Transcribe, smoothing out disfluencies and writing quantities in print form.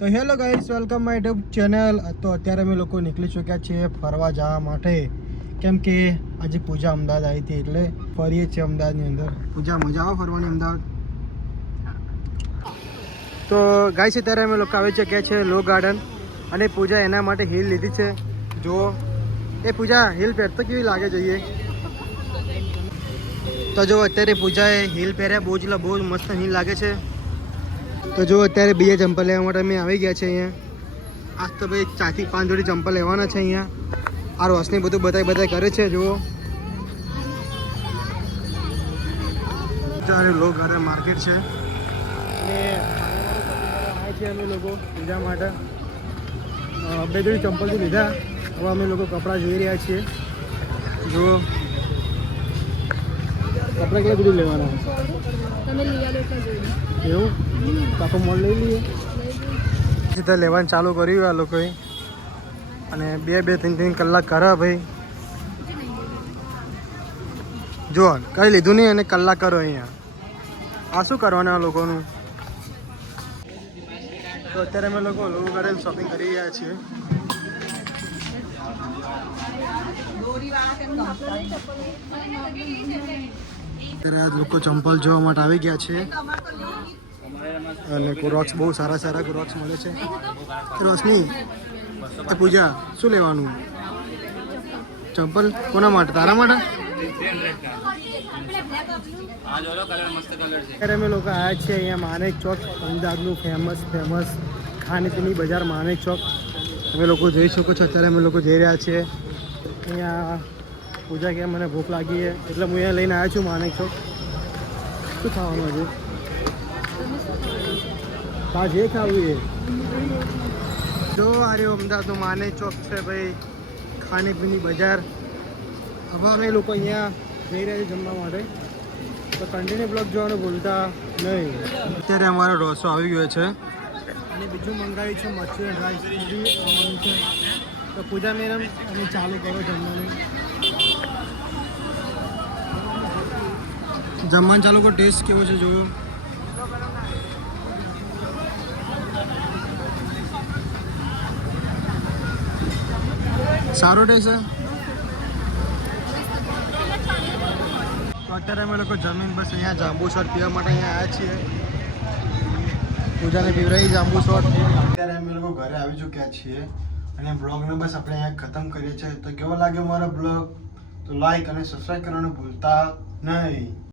તો hello guys, welcome my YouTube channel. તો અત્યારે અમે લોકો નીકળી ચૂક્યા છીએ ફરવા જવા માટે, કેમ કે આજે પૂજા અમદાવાદ આવી હતી એટલે ફરીએ છીએ અમદાવાદની અંદર. પૂજા મજા આવે ફરવાની અમદાવાદ? તો ગાઈસ અત્યારે અમે લોકો આવી ચૂક્યા છે લો ગાર્ડન, અને પૂજા એના માટે હિલ લીધી છે. જો એ પૂજા હિલ પહેરતો કેવી લાગે જોઈએ. તો જો અત્યારે પૂજાએ હિલ પહેર્યા, બહુ જ મસ્ત હિલ લાગે છે. તો જો અત્યારે બીજા ચંપલ લેવા માટે અમે આવી ગયા છે અહીંયા. આજ તો ભાઈ 4 થી 5 જોડી ચંપલ લેવાના છે અહીંયા. આ રોશની બધું બતાવી કરે છે. જુઓ ચારે લો ગાર્ડન માર્કેટ છે, અને આવે છે અમે લોકો પૂજા માટે. 2 જોડી ચંપલથી લીધા, હવે અમે લોકો કપડાં જોઈ રહ્યા છીએ. જુઓ કપડાં કેટલા બધું લેવાના તમે લઈ આવો એટલે જોઈ એવું પાકો મોલ લઈ લઈએ. સીધા લેવાનું ચાલુ કર્યું આ લોકોએ, અને 2-3 કલાક કરે ભાઈ. જો કઈ લીધું નહીં અને કલાક કરો અહીંયા. આ શું કરવાના આ લોકોનું? તો અત્યારે અમે લોકો લો ગાર્ડન શોપિંગ કરી રહ્યા છીએ. અત્યારે આ લોકો ચંપલ જોવા માટે આવી ગયા છે, અને ક્રોક્સ બહુ સારા ક્રોક્સ મળે છે. રોશની એ પૂજા શું લેવાનું? ચંપલ કોના માટે? તારા માટે? અત્યારે અમે લોકો આવ્યા છીએ અહીંયા માનેક ચોક, અમદાવાદનું ફેમસ ખાણીપીણી બજાર માનેક ચોક. અમે લોકો જોઈ શકો છો. અત્યારે અમે લોકો જઈ રહ્યા છીએ અહીંયા. પૂજા કે મને ભૂખ લાગી છે એટલે હું અહીંયા લઈને આવ્યો છું માનેક ચોક. શું ખાવાનું હજુ? હા, જે ખાવું એ. જો આ રહ્યો અમદાવાદનું માનેક ચોક છે ભાઈ, ખાણીપીણી બજાર. હવે અમે લોકો અહીંયા જઈ રહ્યા છીએ જમવા માટે, તો કન્ટિન્યુ બ્લોગ જોવાનું ભૂલતા નહીં. અત્યારે અમારો ઢોસો આવી ગયો છે, અને બીજું મંગાવ્યું છે મચ્છી રાઈસ છે. તો પૂજા મેડમ અમે ચાલુ કરો જમવાનું. જમવાનું ચાલુ કરો. ટેસ્ટ કેવો છે જોયું? સારો ટેસ્ટ છે. તો અત્યારે અમે લોકો જમીન બસ અહીંયા જાંબુ શોટ પીવા માટે અહીંયા આવ્યા છીએ. પૂજાને પીવરાઈ જાંબુ શોટ. અત્યારે અમે લોકો ઘરે આવી ચૂક્યા છીએ, અને બ્લોગને બસ આપણે અહીંયા ખતમ કરીએ છીએ. તો કેવો લાગ્યો મારો બ્લોગ? તો લાઈક અને સબસ્ક્રાઈબ કરવાનું ભૂલતા નહીં.